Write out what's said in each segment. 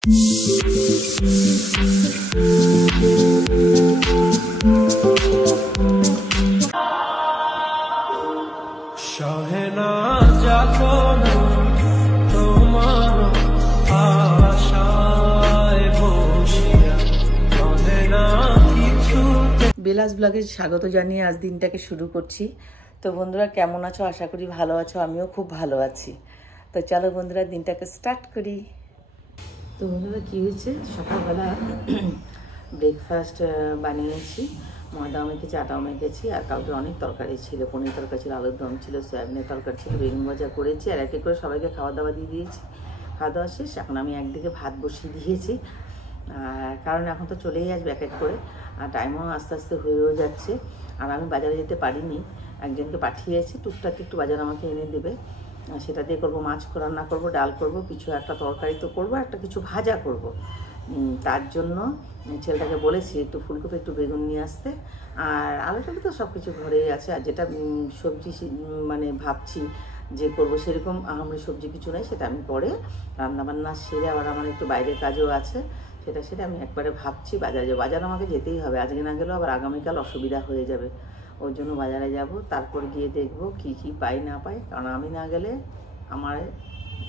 বেলাস ব্লগে স্বাগত জানিয়ে আজ দিনটাকে শুরু করছি। তো বন্ধুরা কেমন আছো? আশা করি ভালো আছো, আমিও খুব ভালো আছি। তো চলো বন্ধুরা দিনটাকে স্টার্ট করি। তো বন্ধুরা কী হয়েছে, সকালবেলা ব্রেকফাস্ট বানিয়েছি, ময়দাও মেখেছি, আটাও মেখেছি, আর কালকে অনেক তরকারি ছিল, পনির তরকারি ছিল, আলুর দম ছিল, সয়াবিনের তরকারি ছিল, বেগুন ভাজা করেছি, আর এক এক করে সবাইকে খাওয়া দাওয়া দিয়ে দিয়েছি। খাওয়া দাওয়া শেষ, এখন আমি একদিকে ভাত বসিয়ে দিয়েছি, কারণ এখন তো চলেই আসবে এক এক করে, আর টাইমও আস্তে আস্তে হয়েও যাচ্ছে। আর আমি বাজারে যেতে পারিনি, একজনকে পাঠিয়েছি, টুকটাক একটু বাজার আমাকে এনে দেবে, সেটা দিয়ে করবো। মাছ রান্না করবো, ডাল করব, কিছু একটা তরকারি তো করবো, একটা কিছু ভাজা করব। তার জন্য ছেলেটাকে বলেছি একটু ফুলকপি একটু বেগুন নিয়ে আসতে, আর আলুটাকে তো সব কিছু ঘরেই আছে। আর যেটা সবজি মানে ভাবছি যে করবো, সেরকম আমার সবজি কিছু নেই, সেটা আমি পরে রান্নাবান্না সেরে, আবার আমার একটু বাইরের কাজও আছে, সেটা সেটা আমি একবারে ভাবছি বাজারে যাবো। বাজার আমাকে যেতেই হবে, আজকে না গেলেও আবার আগামীকাল অসুবিধা হয়ে যাবে, ওর জন্য বাজারে যাব। তারপর গিয়ে দেখবো কী কী পাই না পাই, কারণ আমি না গেলে আমার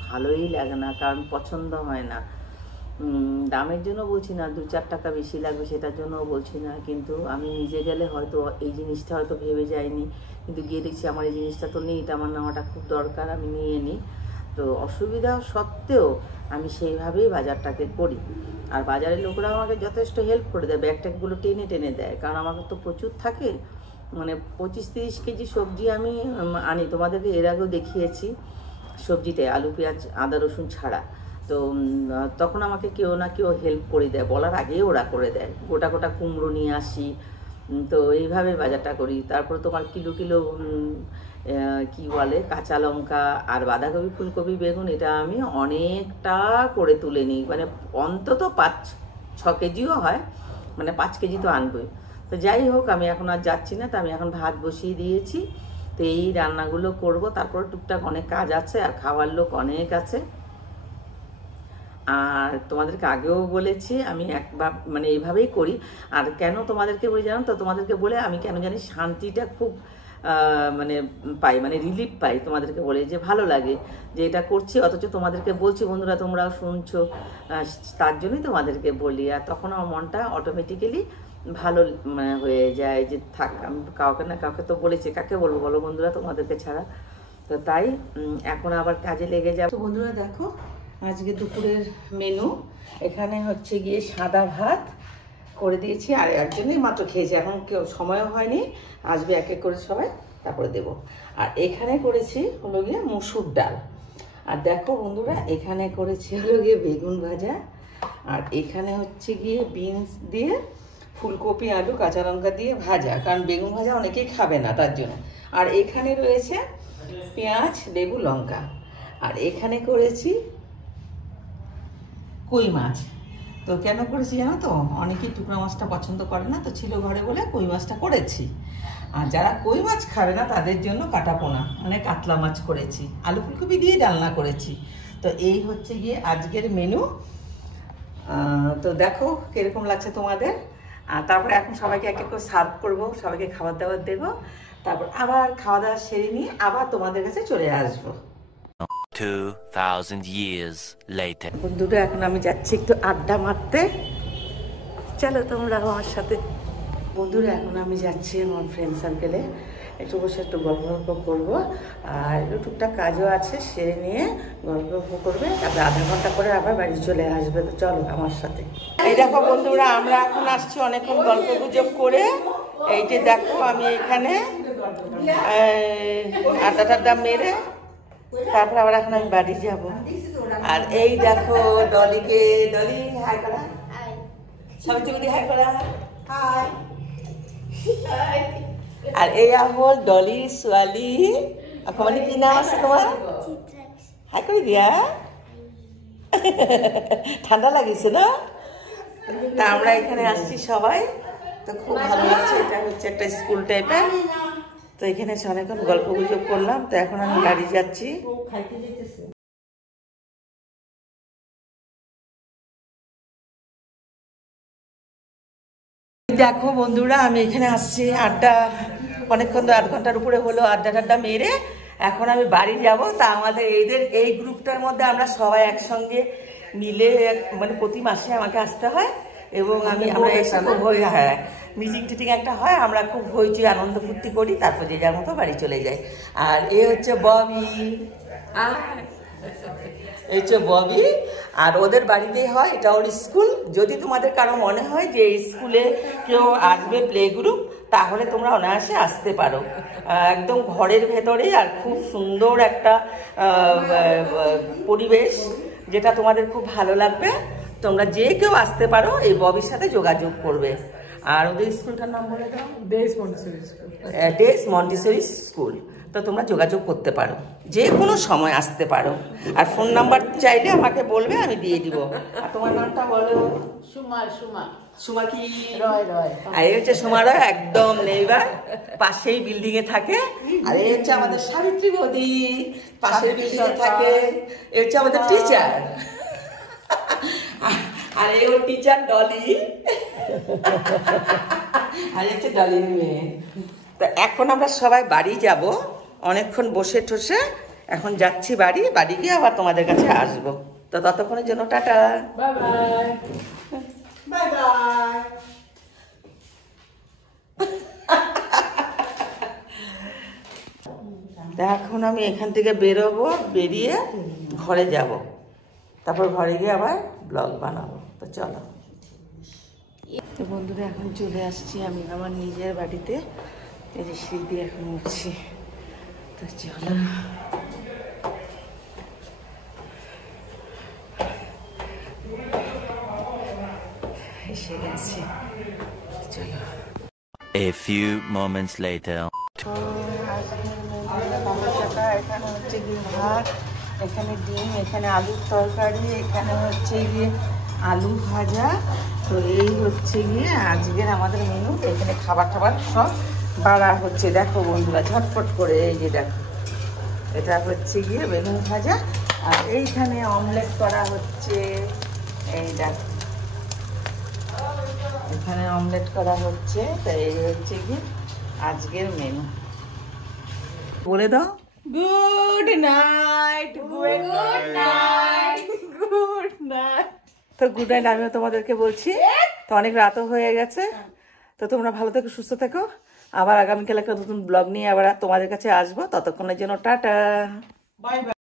ভালোই লাগে না, কারণ পছন্দ হয় না। দামের জন্য বলছি না, 2-4 টাকা বেশি লাগবে সেটার জন্যও বলছি না, কিন্তু আমি নিজে গেলে হয়তো এই জিনিসটা হয়তো ভেবে যাইনি, কিন্তু গিয়ে দেখছি আমার এই জিনিসটা তো নেই, এটা আমার নেওয়াটা খুব দরকার, আমি নিয়ে নিই। তো অসুবিধা সত্ত্বেও আমি সেইভাবেই বাজারটাকে করি। আর বাজারের লোকরা আমাকে যথেষ্ট হেল্প করে দেয়, ব্যাগ ট্যাগগুলো টেনে টেনে দেয়, কারণ আমাকে তো প্রচুর থাকে, মানে 25-30 কেজি সবজি আমি আনি। তোমাদেরকে এর আগেও দেখিয়েছি সবজিতে আলু পেঁয়াজ আদা রসুন ছাড়া। তো তখন আমাকে কেউ না কেউ হেল্প করে দেয়, বলার আগেই ওরা করে দেয়। গোটা গোটা কুমড়ো নিয়ে আসি, তো এইভাবে বাজারটা করি। তারপর তোমার কিলো কিলো কি বলে কাঁচা লঙ্কা আর বাঁধাকপি ফুলকপি বেগুন, এটা আমি অনেকটা করে তুলে নিই, মানে অন্তত 5-6 কেজিও হয়, মানে 5 কেজি তো আনবই। তো যাই হোক, আমি এখন আর যাচ্ছি না, তো আমি এখন ভাত বসিয়ে দিয়েছি। তো এই রান্নাগুলো করব, তারপর টুকটাক অনেক কাজ আছে, আর খাওয়ার লোক অনেক আছে। আর তোমাদেরকে আগেও বলেছি আমি একবার মানে এইভাবেই করি। আর কেন তোমাদেরকে বলি জানো তো, তোমাদেরকে বলে আমি কেন জানি শান্তিটা খুব মানে পাই, মানে রিলিফ পাই। তোমাদেরকে বলে যে ভালো লাগে যে এটা করছি, অথচ তোমাদেরকে বলছি, বন্ধুরা তোমরাও শুনছো, তার জন্যই তোমাদেরকে বলি। আর তখন আমার মনটা অটোমেটিক্যালি ভালো মানে হয়ে যায়, যে থাক, আমি কাউকে না কাউকে তো বলেছি, কাকে বলবো বলো বন্ধুরা তোমাদেরকে ছাড়া। তো তাই এখন আবার কাজে লেগে যাবো। তো বন্ধুরা দেখো, আজকে দুপুরের মেনু এখানে হচ্ছে গিয়ে সাদা ভাত করে দিয়েছি, আর একজনই মাত্র খেয়েছি, এখন কেউ সময়ও হয়নি, আসবে এক এক করে সবাই, তারপরে দেব। আর এখানে করেছি হলো গিয়ে মুসুর ডাল, আর দেখো বন্ধুরা এখানে করেছি হলো গিয়ে বেগুন ভাজা, আর এখানে হচ্ছে গিয়ে বিনস দিয়ে ফুলকপি আলু কাঁচা লঙ্কা দিয়ে ভাজা, কারণ বেগুন ভাজা অনেকেই খাবে না তার জন্য। আর এখানে রয়েছে পেঁয়াজ লেবু লঙ্কা, আর এখানে করেছি কই মাছ। তো কেন করেছি জানো তো, অনেকেই টুকরা মাছটা পছন্দ করে না, তো ছিল ঘরে বলে কই মাছটা করেছি। আর যারা কই মাছ খাবে না তাদের জন্য কাটা পোনা মানে কাতলা মাছ করেছি, আলু ফুলকপি দিয়ে ডালনা করেছি। তো এই হচ্ছে গিয়ে আজকের মেনু। তো দেখো কিরকম লাগছে তোমাদের। আর তারপরে এখন সবাইকে এক এক করে সার্ভ করবো, সবাইকে খাবার দাবার দেবো, তারপর আবার খাওয়া দাওয়া সেরে নিয়ে আবার তোমাদের কাছে চলে আসবো। 2000 years later. বন্ধুরা এখন আমি যাচ্ছি একটু আড্ডা মারতে, চলো তোমরা আমার সাথে। বন্ধুরা এখন আমি যাচ্ছি আমার ফ্রেন্ড সার্কেলে, একটু বসে একটু গল্প করবো, আর একটু টুকটাক কাজও আছে, সেরে নিয়ে গল্প করবে, তারপরে আধা ঘন্টা করে আবার বাড়ি চলে আসবে। তো চলো আমার সাথে। এই দেখো বন্ধুরা, আমরা এখন আসছি অনেকক্ষণ গল্প গুজব করে। এইটা দেখো আমি এখানে আড্ডা টাড্ডা মেরে তারপরে আবার এখন আমি বাড়ি যাব। আর এই দেখো ডলিকে, ডলি হাই করা, সবাই তুমি হাই করা, হাই। আর এই আমার ডলি সোয়ালি, মানে কি নাম আছে তোমার? হাই করে দিয়া। ঠান্ডা লাগিছে না? তা আমরা এখানে আসছি সবাই, তো খুব ভালো লাগছে। এটা হচ্ছে একটা স্কুল টাইপের, তো এখানে অনেকক্ষণ গল্প গুজব করলাম। তো এখন আমি বাড়ি যাচ্ছি। দেখো বন্ধুরা, আমি এখানে আসছি আড্ডা, অনেকক্ষণ তো 8 ঘন্টার উপরে হলো আড্ডা মেরে। এখন আমি বাড়ি যাব। তা আমাদের এই গ্রুপটার মধ্যে আমরা সবাই একসঙ্গে মিলে মানে প্রতি মাসে আমাকে আসতে হয় এবং আমরা এসে খুব হ্যাঁ মিটিং টিটিং একটা হয়, আমরা খুব হইচই আনন্দ ফুর্তি করি, তারপর যে যার মতো বাড়ি চলে যাই। আর এ হচ্ছে ববি, ববি, আর ওদের বাড়িতেই হয়, এটা ওর স্কুল। যদি তোমাদের কারো মনে হয় যে স্কুলে কেউ আসবে প্লে গ্রুপ, তাহলে তোমরা অনায়াসে আসতে পারো। একদম ঘরের ভেতরে, আর খুব সুন্দর একটা পরিবেশ, যেটা তোমাদের খুব ভালো লাগবে। তোমরা যে কেউ আসতে পারো, এই ববির সাথে যোগাযোগ করবে। আর ওদের স্কুলটার নাম বলে দাও। ডেস মন্টিসরি স্কুল। তো তোমরা যোগাযোগ করতে পারো, যে কোনো সময় আসতে পারো। আর ফোন নাম্বার চাইলে আমাকে বলবে, আমি দিয়ে দিব। আর তোমার নামটা বলো। সুমা কি রয়। আর এই হচ্ছে সুমা রয়, একদম নেইবার, পাশেই বিল্ডিং এ থাকে। আর এই হচ্ছে আমাদের সাবিত্রী বৌদি, পাশের বিল্ডিং এ থাকে। এই হচ্ছে আমাদের টিচার, আর এই ওর টিচার ডলি, আর হচ্ছে ডলির মেয়ে। তো এখন আমরা সবাই বাড়ি যাব, অনেকক্ষণ বসে ঠসে এখন যাচ্ছি বাড়ি গিয়ে আবার তোমাদের কাছে আসবো। তো ততক্ষণের জন্য টাটা, বাই বাই। এখন আমি এখান থেকে বেরোবো, বেরিয়ে ঘরে যাব, তারপর ঘরে গিয়ে আবার ব্লগ বানাবো। তো চলো। তো বন্ধুরা, এখন চলে আসছি আমি আমার নিজের বাড়িতে। এই যে সিঁড়ি দিয়ে এখন উঠছি। তো চলো, এসে গেছি। চলো। A few moments later. এখানে হচ্ছে গিয়ে ভাত, এখানে ডিম, এখানে আলুর তরকারি, এখানে হচ্ছে গিয়ে আলু ভাজা। তো এই হচ্ছে গিয়ে আজকের আমাদের মেনু। এখানে খাবার সব বাড়া হচ্ছে। দেখো বন্ধুরা, ঝটপট করে এই যে দেখো, এটা হচ্ছে গিয়ে বেগুন ভাজা, আর এইখানে অমলেট করা হচ্ছে। এই দেখো, এখানে অমলেট করা হচ্ছে। তো এই হচ্ছে গিয়ে আজকের মেনু। বলে দাও গুড নাইট। তো গুড নাইট আমিও তোমাদেরকে বলছি। তো অনেক রাতও হয়ে গেছে। তো তোমরা ভালো থেকো, সুস্থ থেকো। আবার আগামীকাল একটা নতুন ব্লগ নিয়ে আবার তোমাদের কাছে আসবো। ততক্ষণের জন্য টাটা, বাই বাই।